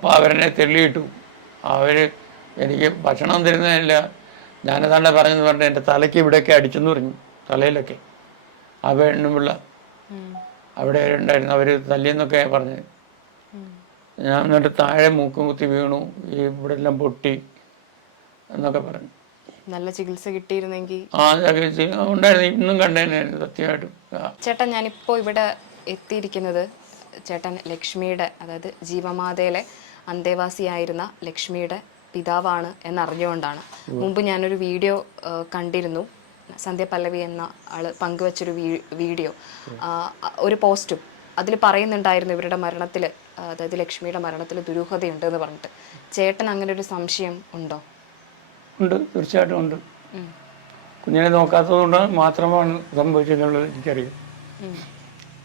അപ്പോൾ അവരെന്നെ തെള്ളിയിട്ടു. അവർ എനിക്ക് ഭക്ഷണം തരുന്നതല്ല, ഞാനതാണ്ട് പറഞ്ഞെന്ന് പറഞ്ഞിട്ട് എൻ്റെ തലയ്ക്ക് ഇവിടെയൊക്കെ അടിച്ചെന്ന് പറഞ്ഞു, തലയിലൊക്കെ. ആ പെണ്ണുപിള്ള അവിടെ ഉണ്ടായിരുന്നു, അവർ തല്ലിയെന്നൊക്കെ പറഞ്ഞത്. ഞാൻ എന്നിട്ട് താഴെ മൂക്കും കുത്തി വീണു, ഈ ഇവിടെ എല്ലാം പൊട്ടി എന്നൊക്കെ പറഞ്ഞു. നല്ല ചികിത്സ കിട്ടിയിരുന്നെങ്കിൽ ആ ചികിത്സ ഉണ്ടായിരുന്നു, ഇന്നും കണ്ടേനായിരുന്നു സത്യമായിട്ടും. ചേട്ടൻ ഞാനിപ്പോൾ ഇവിടെ എത്തിയിരിക്കുന്നത് ചേട്ടൻ ലക്ഷ്മിയുടെ, അതായത് ജീവമാതയിലെ അന്തേവാസിയായിരുന്ന ലക്ഷ്മിയുടെ പിതാവാണ് എന്നറിഞ്ഞുകൊണ്ടാണ്. മുമ്പ് ഞാനൊരു വീഡിയോ കണ്ടിരുന്നു, സന്ധ്യ പല്ലവി എന്ന ആള് പങ്കുവച്ചൊരു വീഡിയോ, ഒരു പോസ്റ്റും അതിൽ പറയുന്നുണ്ടായിരുന്നു ഇവരുടെ മരണത്തിൽ, അതായത് ലക്ഷ്മിയുടെ മരണത്തിൽ ദുരൂഹതയുണ്ട് എന്ന് പറഞ്ഞിട്ട്. ചേട്ടൻ അങ്ങനെ ഒരു സംശയം ഉണ്ടോ? ഉണ്ട്, തീർച്ചയായിട്ടും ഉണ്ട്. കുഞ്ഞിനെ നോക്കാത്തത് കൊണ്ട് മാത്രമാണ് സംഭവിച്ചതെന്നുള്ളത് എനിക്കറിയാം.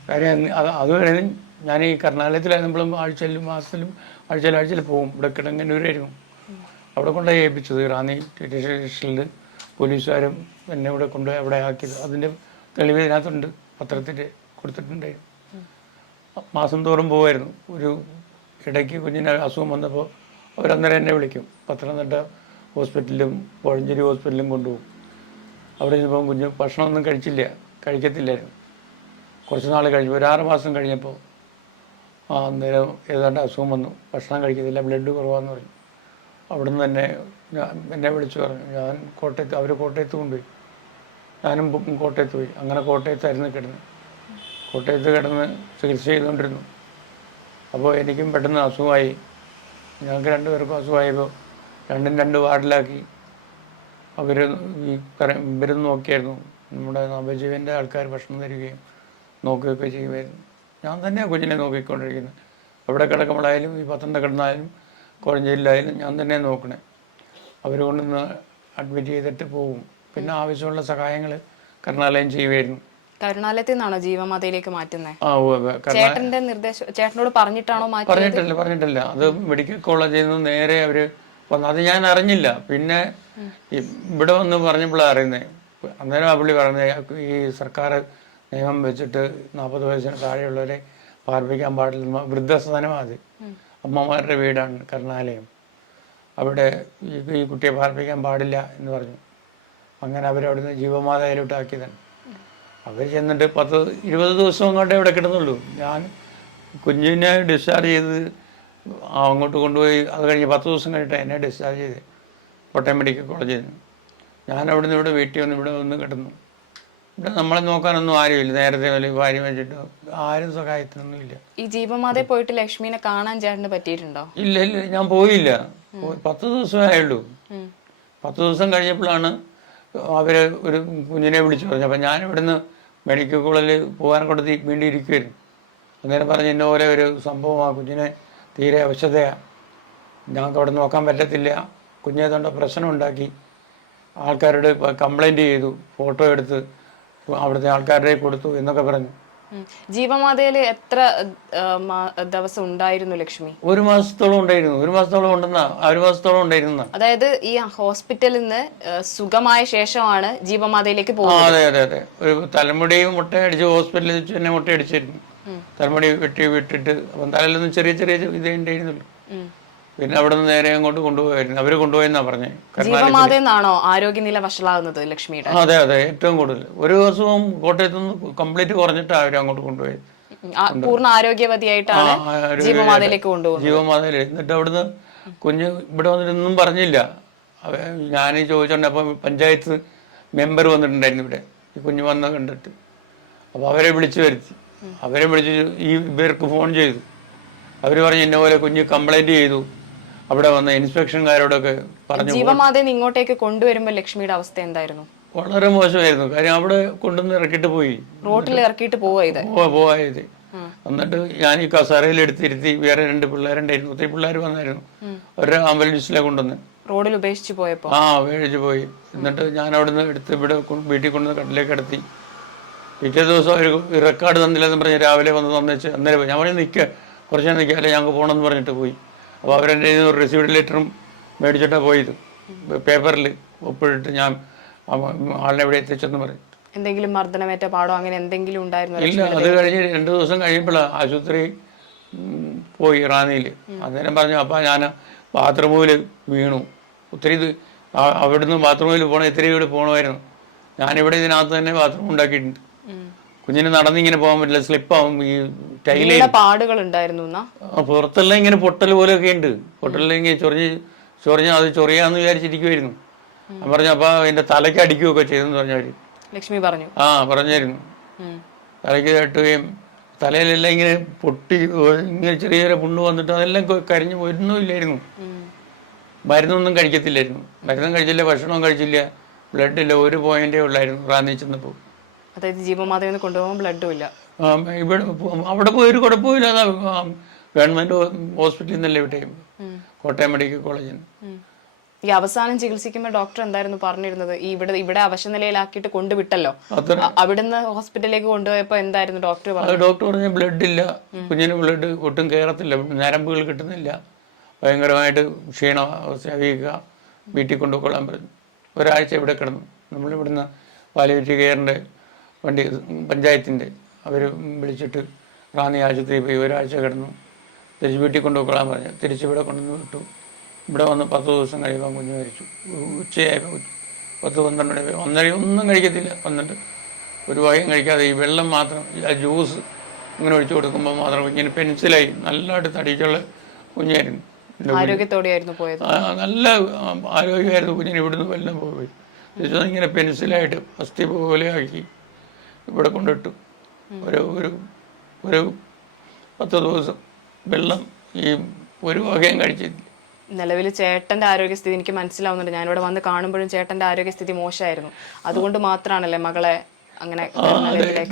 കാര്യം അതുവരെ ഞാൻ ഈ കർണാലയത്തിലായിരുന്നപ്പോഴും ആഴ്ചയിലും മാസത്തിലും ആഴ്ചയിൽ പോകും. ഇവിടെ കിടങ്ങന്നൂരായിരുന്നു, അവിടെ കൊണ്ടുപോയി ഏൽപ്പിച്ചത്. റാന്നി സ്റ്റേഷനിൽ പോലീസുകാരും എന്നെ ഇവിടെ കൊണ്ടുപോയി അവിടെ ആക്കിയത്. അതിൻ്റെ തെളിവ് ഇതിനകത്തുണ്ട്, പത്രത്തിൽ കൊടുത്തിട്ടുണ്ടായിരുന്നു. മാസം തോറും പോകുമായിരുന്നു. ഒരു ഇടയ്ക്ക് കുഞ്ഞിന് അസുഖം വന്നപ്പോൾ അവരന്നേരം എന്നെ വിളിക്കും. പത്തനംതിട്ട ഹോസ്പിറ്റലിലും കോഴഞ്ചേരി ഹോസ്പിറ്റലിലും കൊണ്ടുപോകും. അവിടെ ചെന്നപ്പോൾ കുഞ്ഞ് ഭക്ഷണമൊന്നും കഴിക്കത്തില്ലായിരുന്നു. കുറച്ച് നാൾ കഴിഞ്ഞു, ഒരു 6 മാസം കഴിഞ്ഞപ്പോൾ അന്നേരം ഏതാണ്ട് അസുഖം വന്നു, ഭക്ഷണം കഴിക്കത്തില്ല, ബ്ലഡ് കുറവാന്ന് പറഞ്ഞു. അവിടെ നിന്ന് തന്നെ എന്നെ വിളിച്ചു പറഞ്ഞു. ഞാൻ അവർ കോട്ടയത്ത് കൊണ്ടുപോയി, ഞാനും കോട്ടയത്ത് പോയി. അങ്ങനെ കോട്ടയത്തായിരുന്നു കിടന്ന്. കോട്ടയത്ത് കിടന്ന് ചികിത്സ ചെയ്തുകൊണ്ടിരുന്നു. അപ്പോൾ എനിക്കും പെട്ടെന്ന് അസുഖമായി. ഞങ്ങൾക്ക് 2 പേർക്കും അസുഖമായപ്പോൾ 2 വാർഡിലാക്കി. ഇവരും നോക്കിയായിരുന്നു, നമ്മുടെ നവജീവൻ്റെ ആൾക്കാർ ഭക്ഷണം തരികയും നോക്കുകയൊക്കെ ചെയ്യുമായിരുന്നു. ഞാൻ തന്നെയാണ് കുഞ്ഞിനെ നോക്കിക്കൊണ്ടിരിക്കുന്നത്. എവിടെ കിടക്കുമ്പോഴായാലും, ഈ പത്തനംതിട്ട കിടന്നായാലും കോഴഞ്ചേരിയിലായാലും ഞാൻ തന്നെ നോക്കണേ. അവർ കൊണ്ടുവന്ന് അഡ്മിറ്റ് ചെയ്തിട്ട് പോകും. പിന്നെ ആവശ്യമുള്ള സഹായങ്ങൾ കരുണാലയം ചെയ്യുമായിരുന്നു. കരുണാലയത്തിൽ നിന്നാണോ ജീവമാതയിലേക്ക് മാറ്റുന്നത്? ആ ചേട്ടന്റെ നിർദ്ദേശം ചേട്ടനോട് പറഞ്ഞിട്ടാണോ? പറഞ്ഞിട്ടില്ല. അത് മെഡിക്കൽ കോളേജിൽ നിന്ന് നേരെ അവർ വന്നു. അത് ഞാൻ അറിഞ്ഞില്ല. പിന്നെ ഇവിടെ വന്ന് പറഞ്ഞപ്പോഴാണ് അറിയുന്നത്. അന്നേരം ആ പുള്ളി പറഞ്ഞത്, ഈ സർക്കാർ നിയമം വെച്ചിട്ട് 40 വയസ്സിന് താഴെയുള്ളവരെ പാർപ്പിക്കാൻ പാടില്ല. വൃദ്ധസദനമാണ് അത്, അമ്മമാരുടെ വീടാണ് കരുണാലയം. അവിടെ ഈ കുട്ടിയെ പാർപ്പിക്കാൻ പാടില്ല എന്ന് പറഞ്ഞു. അങ്ങനെ അവരവിടുന്ന് ജീവമാതയിലോട്ട് ആക്കിയതാണ്. അവർ ചെന്നിട്ട് 10-20 ദിവസം അങ്ങോട്ടേ ഇവിടെ കിടന്നുള്ളൂ. ഞാൻ കുഞ്ഞിനെ ഡിസ്ചാർജ് ചെയ്ത് അങ്ങോട്ട് കൊണ്ടുപോയി. അത് കഴിഞ്ഞ് 10 ദിവസം കഴിഞ്ഞിട്ട് എന്നെ ഡിസ്ചാർജ് ചെയ്ത് കോട്ടയം മെഡിക്കൽ കോളേജിൽ നിന്ന്. ഞാൻ അവിടെ നിന്ന് ഇവിടെ വീട്ടിൽ വന്ന് ഇവിടെ വന്ന് കിടന്നു. ഇവിടെ നമ്മളെ നോക്കാനൊന്നും ആരുമില്ല. നേരത്തെ ഭാര്യ വെച്ചിട്ട് ആരും സഹായത്തിനൊന്നും ഇല്ല. ഈ ജീവമാതയിൽ പോയിട്ട് ലക്ഷ്മിനെ കാണാൻ ചേട്ടന് പറ്റിയിട്ടുണ്ടോ? ഇല്ല, ഞാൻ പോയില്ല. 10 ദിവസമേ ആയുള്ളൂ. 10 ദിവസം കഴിഞ്ഞപ്പോഴാണ് അവർ ഒരു കുഞ്ഞിനെ വിളിച്ചു പറഞ്ഞു. അപ്പം ഞാൻ ഇവിടുന്ന് മെഡിക്കൽ കോളേജിൽ പോകാൻ കൊടുത്ത് വീണ്ടും ഇരിക്കുമായിരുന്നു. അന്നേരം പറഞ്ഞ് ഇന്ന പോലെ ഒരു സംഭവമാണ്, കുഞ്ഞിനെ തീരെ അവശതയാണ്, ഞങ്ങൾക്ക് അവിടെ നോക്കാൻ പറ്റത്തില്ല. കുഞ്ഞിനെ തൊണ്ട പ്രശ്നം ഉണ്ടാക്കി, ആൾക്കാരോട് കംപ്ലൈൻറ്റ് ചെയ്തു, ഫോട്ടോ എടുത്ത് അവിടുത്തെ ആൾക്കാരുടെ കൊടുത്തു എന്നൊക്കെ പറഞ്ഞു. ജീവമാതയിൽ എത്ര ദിവസം ഉണ്ടായിരുന്നു ലക്ഷ്മി? 1 മാസത്തോളം ഉണ്ടായിരുന്നു. 1 മാസത്തോളം ഉണ്ടെന്നാ, 1 മാസത്തോളം ഉണ്ടായിരുന്ന. അതായത് ഈ ഹോസ്പിറ്റലിൽ നിന്ന് സുഖമായ ശേഷമാണ് ജീവമാതയിലേക്ക് പോകുന്നത്. അതെ. ഒരു തലമുടിയും മുട്ടയടിച്ച് ഹോസ്പിറ്റലിൽ വെച്ച് തന്നെ മുട്ടയടിച്ചിരുന്നു. തലമുടി വിട്ടിട്ട് അപ്പം തലയിലൊന്നും ചെറിയ ഇതേ ഉണ്ടായിരുന്നുള്ളൂ. പിന്നെ അവിടെ നിന്ന് നേരെ അങ്ങോട്ട് കൊണ്ടുപോയായിരുന്നു. അവര് കൊണ്ടുപോയെന്നാ പറഞ്ഞേ. ജീവമാതയെന്നാണോ ആരോഗ്യനില വഷളാകുന്നത് ലക്ഷ്മിയുടെ? അതെ, ഏറ്റവും കൂടുതൽ. ഒരു ദിവസവും കോട്ടയത്ത് നിന്ന് കംപ്ലീറ്റ് കുറഞ്ഞിട്ടാണ് അവർ അങ്ങോട്ട് കൊണ്ടുപോയത്. പൂർണ്ണ ആരോഗ്യവതിയായിട്ടാണ് ജീവമാതയിലേക്ക് കൊണ്ടുപോകുന്നത്. ജീവമാതയിൽ. എന്നിട്ട് അവിടുന്ന് കുഞ്ഞ് ഇവിടെ വന്നിട്ടൊന്നും പറഞ്ഞില്ല. ഞാൻ ചോദിച്ചോണ്ട് അപ്പം പഞ്ചായത്ത് മെമ്പർ വന്നിട്ടുണ്ടായിരുന്നു ഇവിടെ, ഈ കുഞ്ഞ് വന്ന് കണ്ടിട്ട്. അപ്പോൾ അവരെ വിളിച്ചു വരുത്തി. അവരെ വിളിച്ച് ഇവർക്ക് ഫോൺ ചെയ്തു. അവർ പറഞ്ഞു ഇന്ന പോലെ കുഞ്ഞ് കംപ്ലൈന്റ് ചെയ്തു. അവിടെ വന്ന ഇൻസ്പെക്ഷൻകാരോടൊക്കെ പറഞ്ഞു. ജീവമാതയെ ഇങ്ങോട്ടേക്ക് കൊണ്ടുവരുമ്പോൾ ലക്ഷ്മിയുടെ അവസ്ഥ എന്തായിരുന്നു? വളരെ മോശമായിരുന്നു. കാര്യം അവിടെ കൊണ്ടുവന്ന് ഇറക്കിയിട്ട് പോയി, റോട്ടിൽ ഇറക്കിയിട്ട് പോയത്. എന്നിട്ട് ഞാൻ ഈ കസേരയിൽ എടുത്തിരുത്തി. വേറെ 2 പിള്ളേരുണ്ടായിരുന്നു, ഒത്തിരി പിള്ളേർ വന്നായിരുന്നു. ഒരു ആംബുലൻസിലെ കൊണ്ടുവന്ന് റോഡിൽ ഉപേക്ഷിച്ച് പോയപ്പോ ഉപേക്ഷിച്ച് പോയി. എന്നിട്ട് ഞാൻ അവിടെ നിന്ന് എടുത്ത് ഇവിടെ വീട്ടിൽ കൊണ്ടുവന്ന് കട്ടിലേക്ക് കിടത്തി. പിറ്റേ ദിവസം ഒരു റെക്കോർഡ് തന്നില്ലെന്ന് പറഞ്ഞ് രാവിലെ വന്ന് തന്നേച്ച് അന്നേരം ഞാൻ പറഞ്ഞു നിൽക്കുക, കുറച്ച് നേരം നിൽക്കുക, അല്ലെ ഞങ്ങൾക്ക് പോകണമെന്ന് പറഞ്ഞിട്ട് പോയി. അപ്പോൾ അവരെൻ്റെ ഒരു റിസീവ്ഡ് ലെറ്ററും മേടിച്ചിട്ടാണ് പോയത്. പേപ്പറിൽ ഒപ്പിട്ട് ഞാൻ ആളിനെ എവിടെ എത്തിച്ചെന്ന് പറയും. എന്തെങ്കിലും മർദ്ദനമേറ്റ പാടോ അങ്ങനെ എന്തെങ്കിലും ഉണ്ടായിരുന്നു? ഇല്ല. അത് കഴിഞ്ഞ് 2 ദിവസം കഴിയുമ്പോഴാണ് ആശുപത്രി പോയി റാന്നിയിൽ. അന്നേരം പറഞ്ഞു അപ്പം ഞാൻ ബാത്റൂമിൽ വീണു. ഒത്തിരി അവിടുന്ന് ബാത്റൂമിൽ പോകണം, ഇത്തിരി ഇവിടെ പോകണമായിരുന്നു. ഞാനിവിടെ ഇതിനകത്ത് തന്നെ ബാത്റൂം ഉണ്ടാക്കിയിട്ടുണ്ട്. കുഞ്ഞിന് നടന്നിങ്ങനെ പോകാൻ പറ്റില്ല, സ്ലിപ്പാവും. ഈ ടൈലേ പാടുകൾ ഉണ്ടായിരുന്നു. പുറത്തെല്ലാം ഇങ്ങനെ പൊട്ടൽ പോലെയൊക്കെ ഉണ്ട്. പൊട്ടലെല്ലാം ഇങ്ങനെ ചൊറിഞ്ഞ് അത് ചൊറിയാന്ന് വിചാരിച്ചിരിക്കുമായിരുന്നു. ഞാൻ പറഞ്ഞു അപ്പം എൻ്റെ തലയ്ക്ക് അടിക്കുകയൊക്കെ ചെയ്തെന്ന് പറഞ്ഞവർ. ലക്ഷ്മി പറഞ്ഞു. പറഞ്ഞായിരുന്നു. തലയ്ക്ക് തട്ടുകയും തലയിലെല്ലാം ഇങ്ങനെ പൊട്ടി ഇങ്ങനെ ചെറിയ ചെറിയ പുണ്ണ് വന്നിട്ട് അതെല്ലാം കരിഞ്ഞു പോയിരുന്നില്ലായിരുന്നു. മരുന്നൊന്നും കഴിക്കത്തില്ലായിരുന്നു. മരുന്നും കഴിച്ചില്ല, ഭക്ഷണവും കഴിച്ചില്ല, ബ്ലഡില്ല, ഒരു പോയിന്റേ ഉള്ളായിരുന്നു റാന്നി ചെന്നപ്പോൾ. അതായത് ജീവമാതയിൽ കൊണ്ടുപോകാൻ ബ്ലഡും ഇല്ല. ഇവിടെ അവിടെ പോയി ഒരു കുഴപ്പമില്ല. ഗവൺമെന്റ് ഹോസ്പിറ്റലിൽ നിന്നല്ലേ വിട്ടേ, കോട്ടയം മെഡിക്കൽ കോളേജിൽ നിന്ന്. ഈ അവസാനം ചികിത്സിക്കുമ്പോൾ ഡോക്ടർ എന്തായിരുന്നു പറഞ്ഞിരുന്നത്? ഇവിടെ അവശനിലയിലാക്കിയിട്ട് കൊണ്ടുവിട്ടല്ലോ, അവിടുന്ന് ഹോസ്പിറ്റലിലേക്ക് കൊണ്ടുപോയപ്പോ എന്തായിരുന്നു ഡോക്ടർ പറഞ്ഞത്? ഡോക്ടർ പറഞ്ഞ ബ്ലഡ് ഇല്ല, കുഞ്ഞിന് ബ്ലഡ് ഒട്ടും കയറത്തില്ല, ഞരമ്പുകൾ കിട്ടുന്നില്ല, ഭയങ്കരമായിട്ട് ക്ഷീണം, വീക്കുക, വീട്ടിൽ കൊണ്ടുപോയിക്കൊള്ളാൻ പറഞ്ഞു. ഒരാഴ്ച ഇവിടെ കിടന്നു. നമ്മളിവിടുന്ന് പാലിയേറ്റീവ് കെയറിൻ്റെ വണ്ടി പഞ്ചായത്തിൻ്റെ അവർ വിളിച്ചിട്ട് റാന്നി ആശുപത്രിയിൽ പോയി ഒരാഴ്ച കിടന്നു. തിരിച്ച് വീട്ടിൽ കൊണ്ടുപോയിക്കൊള്ളാൻ പറഞ്ഞു. തിരിച്ചിവിടെ കൊണ്ടുവന്ന് വിട്ടു. ഇവിടെ വന്ന് 10 ദിവസം കഴിയുമ്പോൾ കുഞ്ഞ് മരിച്ചു. ഉച്ചയായപ്പോൾ 10-12 മണി ഒന്നര ഒന്നും കഴിക്കത്തില്ല. വന്നിട്ട് ഒരു വകയും കഴിക്കാതെ ഈ വെള്ളം മാത്രം, ആ ജ്യൂസ് ഇങ്ങനെ ഒഴിച്ചു കൊടുക്കുമ്പോൾ മാത്രം ഇങ്ങനെ പെൻസിലായി. നല്ലതായിട്ട് തടിക്കുള്ള കുഞ്ഞായിരുന്നു. ആരോഗ്യത്തോടെയായിരുന്നു പോയത്. നല്ല ആരോഗ്യമായിരുന്നു കുഞ്ഞിന്. ഇവിടുന്ന് വെള്ളം പോയി ഇങ്ങനെ പെൻസിലായിട്ട് അസ്ഥി പോലെ ആക്കി ഇവിടെ കൊണ്ടിട്ടു. ഒരു 10 ദിവസം വെള്ളം ഈ ഒരു വകയും കഴിച്ചില്ല. നിലവിൽ ചേട്ടന്റെ ആരോഗ്യസ്ഥിതി എനിക്ക് മനസ്സിലാവുന്നുണ്ട്. ഞാനിവിടെ വന്ന് കാണുമ്പോഴും ചേട്ടന്റെ ആരോഗ്യസ്ഥിതി മോശമായിരുന്നു. അതുകൊണ്ട് മാത്രമാണല്ലേ മകളെ അങ്ങനെ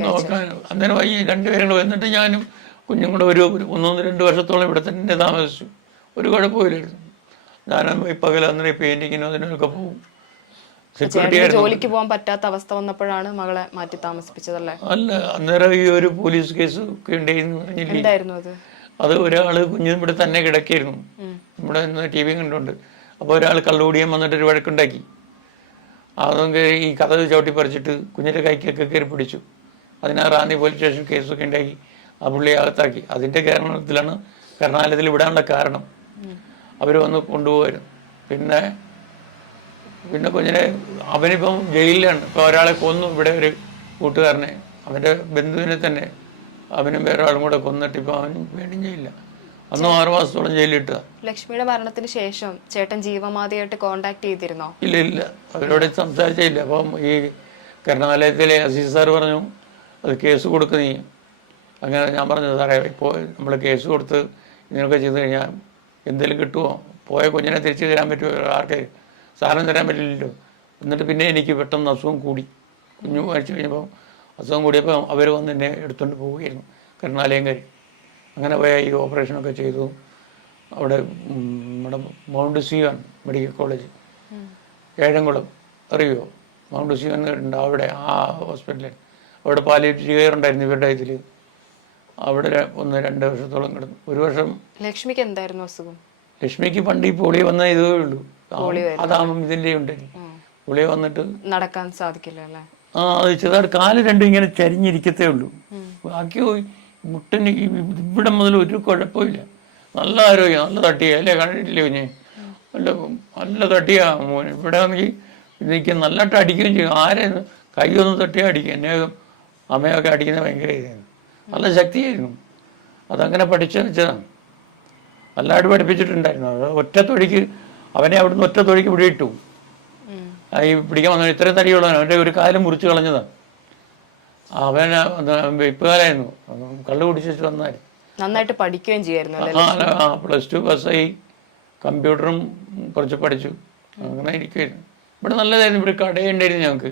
നോക്കാൻ. അന്നേരം വൈകി രണ്ടുപേരും കൂടെ വന്നിട്ട് ഞാനും കുഞ്ഞും കൂടെ ഒരു 1-2 വർഷത്തോളം ഇവിടെ തന്നെ താമസിച്ചു. ഒരു കുഴപ്പമില്ലായിരുന്നു. ഞാൻ പകൽ അന്നേരം പെയിന്റിങ്ങിനോ അതിനൊക്കെ പോകും. ജോലിക്ക് പോകാൻ പറ്റാത്ത അവസ്ഥ വന്നപ്പോഴാണ് മകളെ മാറ്റി താമസിപ്പിച്ചതല്ലേ? അല്ല, അന്നേരം ഈ ഒരു പോലീസ് കേസ് ഒക്കെ ഉണ്ടായിരുന്നു. അത് ഒരാള് കുഞ്ഞും ഇവിടെ തന്നെ കിടക്കായിരുന്നു. ഇവിടെ നിന്ന് TV കണ്ടുകൊണ്ട്. അപ്പോൾ ഒരാൾ കള്ളുകൂടിയാൻ വന്നിട്ട് ഒരു വഴക്കുണ്ടാക്കി. അതൊക്കെ ഈ കഥ ചവിട്ടി പറിച്ചിട്ട് കുഞ്ഞിൻ്റെ കൈക്കൊക്കെ കയറി പിടിച്ചു. അതിനാ റാന്നി പോലീസ് സ്റ്റേഷൻ കേസൊക്കെ ഉണ്ടാക്കി ആ പുള്ളിയെ അകത്താക്കി. അതിൻ്റെ കാരണത്തിലാണ് കർണാലയത്തിൽ വിടാനുള്ള കാരണം. അവർ വന്ന് കൊണ്ടുപോകായിരുന്നു. പിന്നെ കുഞ്ഞിനെ അവനിപ്പം ജയിലിലാണ്. ഇപ്പോൾ ഒരാളെ കൊന്നു, ഇവിടെ ഒരു കൂട്ടുകാരനെ, അവൻ്റെ ബന്ധുവിനെ തന്നെ അവനും വേറെ ആളും കൂടെ കൊന്നിട്ട് ഇപ്പോൾ അവനും വേണ്ടി ജയിലില്ല. അന്ന് 6 മാസത്തോളം ജയിലിട്ട. ലക്ഷ്മിയുടെ മരണത്തിന് ശേഷം ചേട്ടൻ ജീവമാതയായിട്ട് കോണ്ടാക്ട് ചെയ്തിരുന്നോ? ഇല്ല, അവരോട് സംസാരിച്ചില്ല. അപ്പം ഈ കരുണാലയത്തിലെ അസീസ് സാർ പറഞ്ഞു അത് കേസ് കൊടുക്ക് നീ. അങ്ങനെ ഞാൻ പറഞ്ഞു സാറേ, ഇപ്പോൾ നമ്മൾ കേസ് കൊടുത്ത് ഇതിനൊക്കെ ചെയ്ത് കഴിഞ്ഞാൽ എന്തെങ്കിലും കിട്ടുമോ? പോയ കുഞ്ഞിനെ തിരിച്ചു തരാൻ പറ്റുമോ? ആർക്ക് സാധനം തരാൻ പറ്റില്ലല്ലോ. എന്നിട്ട് പിന്നെ എനിക്ക് പെട്ടെന്ന് അസുഖം കൂടി. കുഞ്ഞു മരിച്ചു കഴിഞ്ഞപ്പോൾ അസുഖം കൂടിയപ്പോൾ അവർ വന്ന് എന്നെ എടുത്തുകൊണ്ട് പോവുകയായിരുന്നു കരുണാലയം. അങ്ങനെ പോയ ഈ ഓപ്പറേഷനൊക്കെ ചെയ്തു. അവിടെ നമ്മുടെ Mount Zion medical college Ezhamkulam അറിയുമോ? മൗണ്ട് സിയോൺ ഉണ്ട് അവിടെ. ആ ഹോസ്പിറ്റലിൽ അവിടെ പാലിയേറ്റീവ് കെയർ ഉണ്ടായിരുന്നു ഇവരുടെ ഇതിൽ. അവിടെ 1-2 വർഷത്തോളം കിടന്നു. 1 വർഷം. ലക്ഷ്മിക്ക് എന്തായിരുന്നു അസുഖം? ലക്ഷ്മിക്ക് പണ്ട് ഈ പോളിയോ വന്ന ഇതേ ഉള്ളൂ. അതാകുമ്പം ഇതിൻ്റെ ഉണ്ട്. പോളിയോ വന്നിട്ട് നടക്കാൻ സാധിക്കില്ല അല്ലേ? അത് ചെറുതായിട്ട് കാല് രണ്ടും ഇങ്ങനെ ചരിഞ്ഞിരിക്കത്തേ ഉള്ളൂ. ബാക്കി മുട്ടിന് ഇവിടെ മുതൽ ഒരു കുഴപ്പമില്ല. നല്ല ആരോഗ്യം, നല്ല തട്ടിയ അല്ലേ? കണ്ടിട്ടില്ലേ കുഞ്ഞെ? നല്ല തട്ടിയാ മോൻ. ഇവിടെ ആണെങ്കിൽ എനിക്ക് നല്ലതായിട്ട് അടിക്കുകയും ചെയ്യും. ആരെയും കൈയൊന്നും തട്ടിയാൽ അടിക്കും. എന്നെ അമ്മയൊക്കെ അടിക്കുന്നത് ഭയങ്കര ഇതായിരുന്നു. നല്ല ശക്തിയായിരുന്നു. അതങ്ങനെ പഠിച്ചു വെച്ചതാണ്. നല്ലതായിട്ട് പഠിപ്പിച്ചിട്ടുണ്ടായിരുന്നു. അത് ഒറ്റത്തൊഴിക്ക് അവനെ അവിടുന്ന് ഒറ്റത്തൊഴിക്ക് ഇവിടെ ഇട്ടു. ഈ പിടിക്കാൻ വന്ന ഇത്രയും തടിയുള്ളവൻ അവൻ്റെ ഒരു കാലം മുറിച്ച് കളഞ്ഞതാണ്. അവൻ വെപ്പുകാലായിരുന്നു. കള്ളു കുടിച്ചിട്ട് വന്നാൽ നന്നായിട്ട് പഠിക്കുകയും ചെയ്യായിരുന്നു. +2 പാസ്സായി. കമ്പ്യൂട്ടറും കുറച്ച് പഠിച്ചു. അങ്ങനെ ഇരിക്കുമായിരുന്നു. ഇവിടെ നല്ലതായിരുന്നു. ഇവിടെ കടയുണ്ടായിരുന്നു. ഞങ്ങൾക്ക്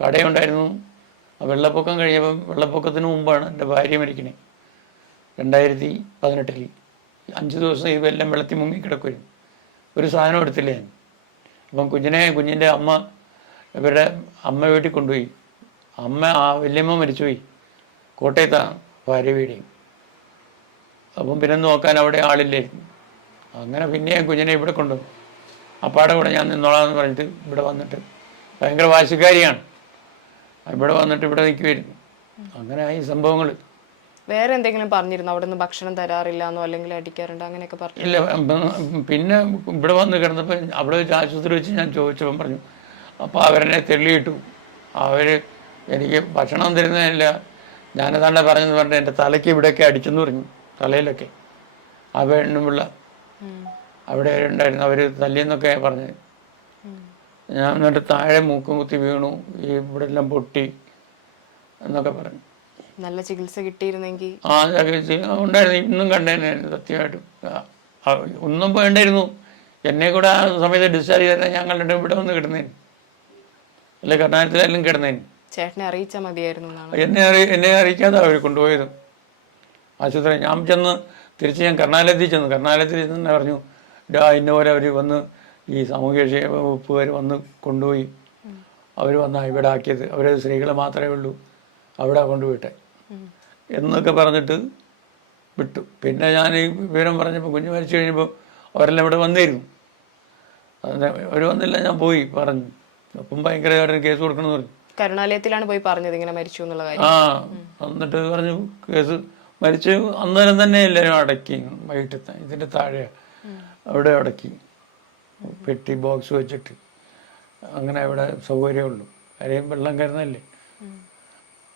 കടയുണ്ടായിരുന്നു. വെള്ളപ്പൊക്കം കഴിഞ്ഞപ്പം, വെള്ളപ്പൊക്കത്തിന് മുമ്പാണ് എൻ്റെ ഭാര്യ മരിക്കണേ, 2018. 5 ദിവസം ഈ വെല്ലം വെള്ളത്തിൽ മുങ്ങി കിടക്കുമായിരുന്നു. ഒരു സാധനം എടുത്തില്ല ഞാൻ. അപ്പം കുഞ്ഞിൻ്റെ അമ്മ ഇവരുടെ അമ്മ വീട്ടിൽ കൊണ്ടുപോയി. വല്യമ്മ മരിച്ചുപോയി. കോട്ടയത്താണ് ഭാര്യ വീടിയും. അപ്പം പിന്നെ നോക്കാൻ അവിടെ ആളില്ലായിരുന്നു. അങ്ങനെ പിന്നെ കുഞ്ഞിനെ ഇവിടെ കൊണ്ടുപോകും. അപ്പാടെ കൂടെ ഞാൻ നിന്നോളാമെന്ന് പറഞ്ഞിട്ട് ഇവിടെ വന്നിട്ട്, ഭയങ്കര വാശിക്കാരിയാണ്, ഇവിടെ വന്നിട്ട് ഇവിടെ നിൽക്കുമായിരുന്നു. അങ്ങനെ ഈ സംഭവങ്ങൾ. വേറെ എന്തെങ്കിലും പറഞ്ഞിരുന്നു അവിടെ നിന്ന് ഭക്ഷണം തരാറില്ല എന്നോ അല്ലെങ്കിൽ അടിക്കാറുണ്ട് അങ്ങനെയൊക്കെ പറഞ്ഞു? ഇല്ല. പിന്നെ ഇവിടെ വന്ന് കിടന്നപ്പോൾ അവിടെ വെച്ച് ആശുപത്രി വെച്ച് ഞാൻ ചോദിച്ചപ്പം പറഞ്ഞു, അപ്പോൾ അവരെന്നെ തെള്ളിയിട്ടു. അവർ എനിക്ക് ഭക്ഷണം തരുന്നതില്ല, ഞാനതാണ്ട് പറഞ്ഞെന്ന് പറഞ്ഞിട്ട് എൻ്റെ തലയ്ക്ക് ഇവിടെയൊക്കെ അടിച്ചെന്ന് പറഞ്ഞു, തലയിലൊക്കെ. ആ പെണ്ണുപിള്ള അവിടെ ഉണ്ടായിരുന്നു, അവർ തല്ലിയെന്നൊക്കെ പറഞ്ഞത്. ഞാൻ എന്നിട്ട് താഴെ മൂക്കും കുത്തി വീണു, ഈ ഇവിടെ എല്ലാം പൊട്ടി എന്നൊക്കെ പറഞ്ഞു. നല്ല ചികിത്സ കിട്ടിയിരുന്നെങ്കിൽ. ആ ഉണ്ടായിരുന്നു, ഇന്നും കണ്ടേനായിരുന്നു സത്യമായിട്ടും. ഒന്നും വേണ്ടായിരുന്നു, എന്നെ കൂടെ ആ സമയത്ത് ഡിസ്ചാർജ് ചെയ്താൽ ഞാൻ കണ്ടിട്ട് ഇവിടെ വന്ന് കിടന്നേന്, അല്ലെ കർണാടകത്തിലായാലും കിടന്നേന്. ചേട്ടനെ അറിയിച്ചാൽ മതിയായിരുന്നു. എന്നെ അറിയിക്കാതെ അവർ കൊണ്ടുപോയത് ആശുപത്രി. ഞാൻ തിരിച്ച് ഞാൻ കർണാലയത്തിൽ ചെന്ന് പറഞ്ഞു, ഇന്ന പോലെ അവർ വന്ന് ഈ സാമൂഹ്യക്ഷേമ വകുപ്പുകാർ വന്ന് കൊണ്ടുപോയി, അവർ വന്നാണ് ഇവിടെ ആക്കിയത്, അവർ സ്ത്രീകൾ മാത്രമേ ഉള്ളൂ അവിടെ കൊണ്ടുപോയിട്ടെ എന്നൊക്കെ പറഞ്ഞിട്ട് വിട്ടു. പിന്നെ ഞാൻ ഈ വിവരം പറഞ്ഞപ്പോൾ കുഞ്ഞ് മരിച്ചു കഴിഞ്ഞപ്പോൾ അവരെല്ലാം ഇവിടെ വന്നിരുന്നു. അവർ വന്നില്ല, ഞാൻ പോയി പറഞ്ഞു. അപ്പം ഭയങ്കരമായിട്ട് കേസ് കൊടുക്കണമെന്ന് പറഞ്ഞു. കരുണാലയത്തിലാണ് പോയി പറഞ്ഞത് ഇങ്ങനെ മരിച്ചു എന്നുള്ള കാര്യം. എന്നിട്ട് പറഞ്ഞു കേസ് മരിച്ചു അന്നേരം തന്നെ എല്ലാവരും അടക്കി. വൈകിട്ട് ഇതിൻ്റെ താഴെ അവിടെ അടക്കി, പെട്ടി ബോക്സ് വെച്ചിട്ട്. അങ്ങനെ അവിടെ സൗകര്യമുള്ളൂ, കാര്യം വെള്ളം കയറുന്നല്ലേ.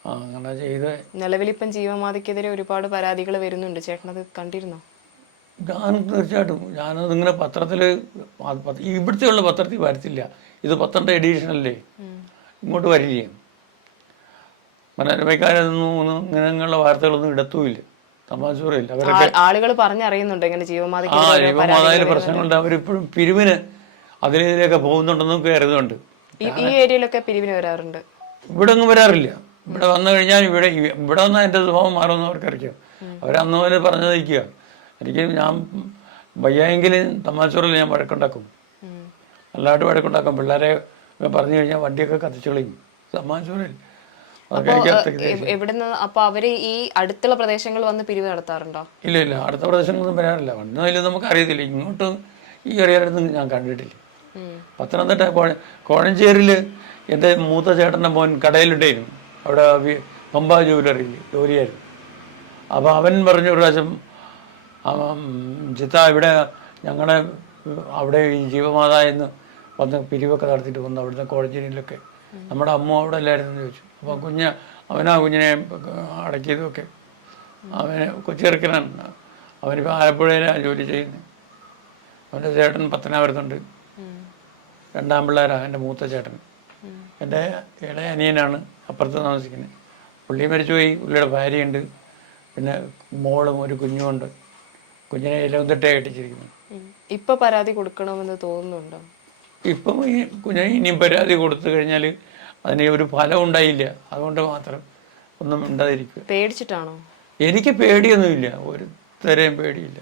അങ്ങനെ ചെയ്ത്. നിലവിലിപ്പം ജീവമാതയ്ക്കെതിരെ ഒരുപാട് പരാതികൾ വരുന്നുണ്ട്, ചേട്ടനത് കണ്ടിരുന്നോ? ഞാൻ തീർച്ചയായിട്ടും ഞാനതിങ്ങനെ പത്രത്തിൽ, ഇവിടുത്തെ ഉള്ള പത്രത്തിൽ വരത്തില്ല, ഇത് 10ന്റെ എഡീഷനല്ലേ, ഇങ്ങോട്ട് വരില്ല. മനോരമക്കാരൊന്നും ഇങ്ങനെയുള്ള വാർത്തകളൊന്നും ഇടത്തുമില്ല, തമാശൂറില്ല. അവരൊക്കെ ആളുകൾ പറഞ്ഞറിയുന്നുണ്ട് ഇങ്ങനെ ജീവമാതാവിലെ പ്രശ്നങ്ങളുണ്ട്. അവരിപ്പോഴും പിരിവിന് അതിലേക്ക് പോകുന്നുണ്ടെന്നൊക്കെ അറിയുന്നുണ്ട്. ഈ ഏരിയയിലൊക്കെ പിരിവിന് വരാറുണ്ട്. ഇവിടെ ഒന്നും വരാറില്ല. ഇവിടെ വന്നു കഴിഞ്ഞാൽ ഇവിടെ വന്നാൽ എൻ്റെ സ്വഭാവം മാറുമെന്ന് അവർക്കറിയാം. അവരന്ന് പോലെ പറഞ്ഞതിരിക്കുക. എനിക്ക് ഞാൻ വയ്യായെങ്കിലും തമാശൂറിൽ ഞാൻ വഴക്കുണ്ടാക്കും, നല്ലതായിട്ട് വഴക്കുണ്ടാക്കും. പിള്ളേരെ പറഞ്ഞു കഴിഞ്ഞാൽ വണ്ടിയൊക്കെ കത്തിച്ചു കളയും തമാശൂറിൽ. എവിടുന്ന് അപ്പൊ അവര് ഈ അടുത്തുള്ള പ്രദേശങ്ങൾ വന്ന് പിരിവ് നടത്താറുണ്ടോ? ഇല്ല, അടുത്ത പ്രദേശങ്ങളൊന്നും വരാറില്ല. വന്നതിൽ നമുക്ക് അറിയത്തില്ല, ഇങ്ങോട്ട് ഈ ഏരിയയിലൊന്നും ഞാൻ കണ്ടിട്ടില്ല. പത്തനംതിട്ട കോഴഞ്ചേരിയിൽ എൻ്റെ മൂത്ത ചേട്ടൻ്റെ മോൻ കടയിലുണ്ടായിരുന്നു, അവിടെ പമ്പ ജൂവലറിയിൽ ജോലിയായിരുന്നു. അപ്പോൾ അവൻ പറഞ്ഞു ഒരു പ്രാവശ്യം, ചിത്ത ഇവിടെ ഞങ്ങളുടെ അവിടെ ഈ ജീവമാതായെന്ന് വന്ന് പിരിവൊക്കെ നടത്തിയിട്ട് വന്നു അവിടുന്ന് കോഴഞ്ചേരിയിലൊക്കെ. നമ്മുടെ അമ്മ അവിടെ അല്ലായിരുന്നു ചോദിച്ചു. അപ്പോൾ അവനാ കുഞ്ഞിനെ അടക്കിയതൊക്കെ. അവന് കൊച്ചിറക്കനാണ്, അവനിപ്പോൾ ആലപ്പുഴയിലാണ് ജോലി ചെയ്യുന്നത്. അവൻ്റെ ചേട്ടൻ പത്തനാപുരത്തുണ്ട്, രണ്ടാം പിള്ളേരാണ് എൻ്റെ മൂത്ത ചേട്ടൻ. എൻ്റെ ഇളയ അനിയനാണ് അപ്പുറത്ത് താമസിക്കുന്നത്. പുള്ളി മരിച്ചുപോയി, പുള്ളിയുടെ ഭാര്യയുണ്ട്, പിന്നെ മോളും ഒരു കുഞ്ഞുമുണ്ട്. കുഞ്ഞിനെ ഇലവന്തിട്ടേ കെട്ടിച്ചിരിക്കുന്നു. ഇപ്പൊ പരാതി കൊടുക്കണമെന്ന് തോന്നുന്നുണ്ടോ? ഇപ്പം ഈ കുഞ്ഞിനെ ഇനിയും പരാതി കൊടുത്തു കഴിഞ്ഞാൽ അതിന് ഒരു ഫലം ഉണ്ടായില്ല, അതുകൊണ്ട് മാത്രം ഒന്നും ഉണ്ടാതിരിക്കുക. പേടിച്ചിട്ടാണോ? എനിക്ക് പേടിയൊന്നുമില്ല, ഒരുത്തരെയും പേടിയില്ല.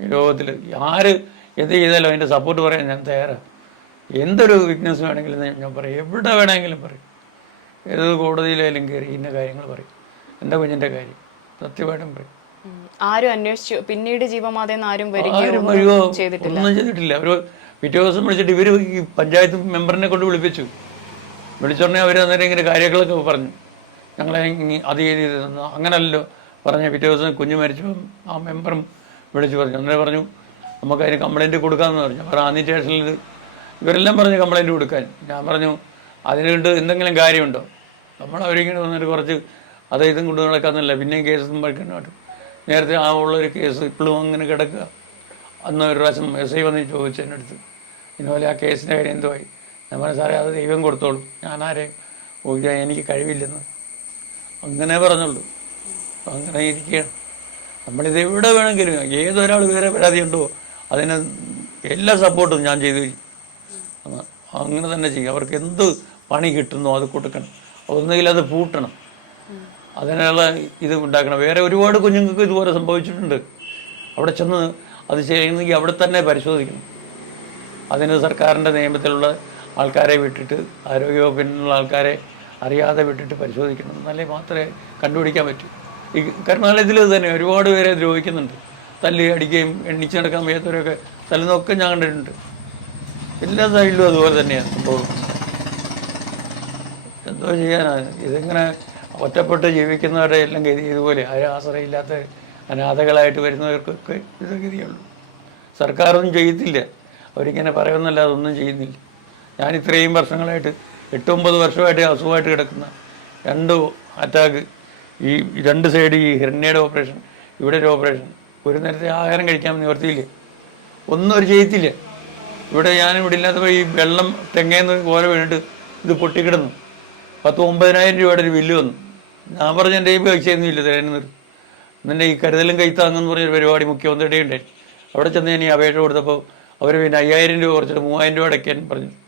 ഈ ലോകത്തിൽ ആര് എന്ത് ചെയ്താലും അതിൻ്റെ സപ്പോർട്ട് പറയാൻ ഞാൻ തയ്യാറാണ്. എന്തൊരു വീക്ക്നെസ് വേണമെങ്കിലും ഞാൻ പറയും, എവിടെ വേണമെങ്കിലും പറയും. ഏത് കോടതിയിലായാലും കയറി ഇന്ന കാര്യങ്ങൾ പറയും, എൻ്റെ കുഞ്ഞിൻ്റെ കാര്യം സത്യമായിട്ടും പറയും. ആരും അന്വേഷിച്ചു പിന്നീട് ജീവമാതയെന്ന് ആരും ഒന്നും ചെയ്തിട്ടില്ല. അവർ പിറ്റേ ദിവസം വിളിച്ചിട്ട് ഇവർ ഈ പഞ്ചായത്ത് മെമ്പറിനെ കൊണ്ട് വിളിപ്പിച്ചു. വിളിച്ചോടനെ അവർ അന്നേരം ഇങ്ങനെ കാര്യങ്ങളൊക്കെ പറഞ്ഞു, ഞങ്ങളെ അത് ചെയ്ത് തന്നു. അങ്ങനല്ലോ പറഞ്ഞ. പിറ്റേ ദിവസം കുഞ്ഞ് മരിച്ചപ്പോൾ ആ മെമ്പറും വിളിച്ച് പറഞ്ഞു. അന്നേരം പറഞ്ഞു നമുക്കതിന് കംപ്ലയിൻറ്റ് കൊടുക്കാമെന്ന് പറഞ്ഞു. അപ്പോൾ റാന്നി സ്റ്റേഷനിൽ ഇവരെല്ലാം പറഞ്ഞു കംപ്ലയിൻറ്റ് കൊടുക്കാൻ. ഞാൻ പറഞ്ഞു അതിനുകൊണ്ട് എന്തെങ്കിലും കാര്യമുണ്ടോ? അവരിങ്ങനെ വന്നിട്ട് കുറച്ച് ഇതും കൊണ്ട് നടക്കാമെന്നല്ല, പിന്നെയും കേസും പഠിക്കാനായിട്ടും. നേരത്തെ ആ ഉള്ളൊരു കേസ് ഇപ്പോഴും അങ്ങനെ കിടക്കുക. അന്ന് ഒരു പ്രാവശ്യം SI വന്ന് ചോദിച്ചു എൻ്റെ അടുത്ത്, ഇതുപോലെ ആ കേസിൻ്റെ കാര്യം എന്തുമായി? ഞാൻ പറഞ്ഞു സാറേ അത് ദൈവം കൊടുത്തോളൂ, ഞാനാരെയും പോയിക്കാൻ എനിക്ക് കഴിവില്ലെന്ന് അങ്ങനെ പറഞ്ഞുള്ളൂ. അങ്ങനെ ഇരിക്കുകയാണ്. നമ്മളിത് എവിടെ വേണമെങ്കിലും ഏതൊരാൾ വേറെ പരാതി ഉണ്ടോ അതിന് എല്ലാ സപ്പോർട്ടും ഞാൻ ചെയ്തു തരും. അങ്ങനെ തന്നെ ചെയ്യും. അവർക്ക് എന്ത് പണി കിട്ടുന്നോ അത് കൊടുക്കണം, ഒന്നുകിൽ അത് പൂട്ടണം, അതിനുള്ള ഇത് ഉണ്ടാക്കണം. വേറെ ഒരുപാട് കുഞ്ഞുങ്ങൾക്ക് ഇതുപോലെ സംഭവിച്ചിട്ടുണ്ട്. അവിടെ ചെന്ന് അത് ചെയ്യുന്നെങ്കിൽ അവിടെ തന്നെ പരിശോധിക്കണം. അതിന് സർക്കാരിൻ്റെ നിയമത്തിലുള്ള ആൾക്കാരെ വിട്ടിട്ട്, ആരോഗ്യവകുപ്പിനുള്ള ആൾക്കാരെ അറിയാതെ വിട്ടിട്ട് പരിശോധിക്കണം, എന്നാലേ മാത്രമേ കണ്ടുപിടിക്കാൻ പറ്റൂ. ഈ കരുണാലയത്തിൽ തന്നെ ഒരുപാട് പേരെ ദ്രോഹിക്കുന്നുണ്ട്. തല്ലി അടിക്കുകയും എണ്ണിച്ച് നടക്കാൻ വയ്യാത്തവരൊക്കെ തല്ലുന്നൊക്കെ ഞാൻ കണ്ടിട്ടുണ്ട്. എല്ലാ സൈഡിലും അതുപോലെ തന്നെയാണ് സംഭവം. എന്തോ ചെയ്യാനാണ് ഇതിങ്ങനെ ഒറ്റപ്പെട്ട് ജീവിക്കുന്നവരുടെ എല്ലാം ഗതി ഇതുപോലെ ആശ്രയമില്ലാത്ത അനാഥകളായിട്ട് വരുന്നവർക്കൊക്കെ ഇത് ഗതിയുള്ളൂ. സർക്കാരൊന്നും ചെയ്യത്തില്ല, അവരിങ്ങനെ പറയുന്നല്ലാതെ ഒന്നും ചെയ്യുന്നില്ല. ഞാൻ ഇത്രയും വർഷങ്ങളായിട്ട് 8-9 വർഷമായിട്ട് അസുഖമായിട്ട് കിടക്കുന്ന 2 അറ്റാക്ക്, ഈ 2 സൈഡ് ഈ ഹിരണ്യയുടെ ഓപ്പറേഷൻ, ഇവിടെ ഒരു ഓപ്പറേഷൻ, ഒരു നേരത്തെ ആഹാരം കഴിക്കാൻ നിവർത്തിയില്ല, ഒന്നും അവർ ചെയ്യത്തില്ല. ഇവിടെ ഞാനിവിടെ ഇല്ലാത്തപ്പോൾ ഈ വെള്ളം തെങ്ങേന്ന് പോലെ വീണിട്ട് ഇത് പൊട്ടിക്കിടന്നു. 10-9,000 രൂപയുടെ ഒരു ബില്ല് വന്നു. ഞാൻ പറഞ്ഞ എൻ്റെ ഈ പൈസ ഒന്നുമില്ല തരുന്നത്. എന്നെ ഈ കരുതലും കൈത്താങ്ങെന്ന് പറഞ്ഞൊരു പരിപാടി മുഖ്യമന്ത്രിയുടെ ഉണ്ടായി. അവിടെ ചെന്ന് ഞാൻ ഈ അപേക്ഷ കൊടുത്തപ്പോൾ അവർ പിന്നെ 5,000 രൂപ കുറച്ചിട്ട് 3,000 രൂപ അടയ്ക്കാൻ പറഞ്ഞിട്ട്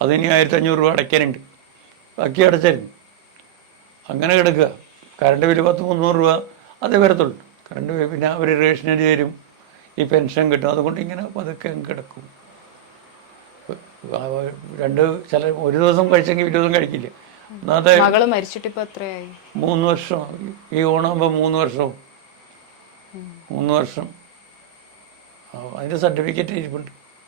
അതിന് 1,500 രൂപ അടയ്ക്കാനുണ്ട്, ബാക്കി അടച്ചായിരുന്നു. അങ്ങനെ കിടക്കുക. കറണ്ട് ബില്ല് 300 രൂപ അതേ വരത്തുള്ളൂ. കറണ്ട് ബില്ല് പിന്നെ അവർ റേഷനരി തരും, ഈ പെൻഷൻ കിട്ടും. അതുകൊണ്ട് ഇങ്ങനെ പതുക്കെ കിടക്കും. ഒരു ദിവസം കഴിച്ചെങ്കിൽ ഒരു ദിവസം കഴിക്കില്ല. ഒന്നാമത്തെ മകള് മരിച്ചിട്ട് ഇപ്പൊ എത്രയായി? 3 വർഷം. ഈ ഓണാകുമ്പോൾ 3 വർഷം. 3 വർഷം അതിൻ്റെ സർട്ടിഫിക്കറ്റ് ഇരിപ്പുണ്ട്.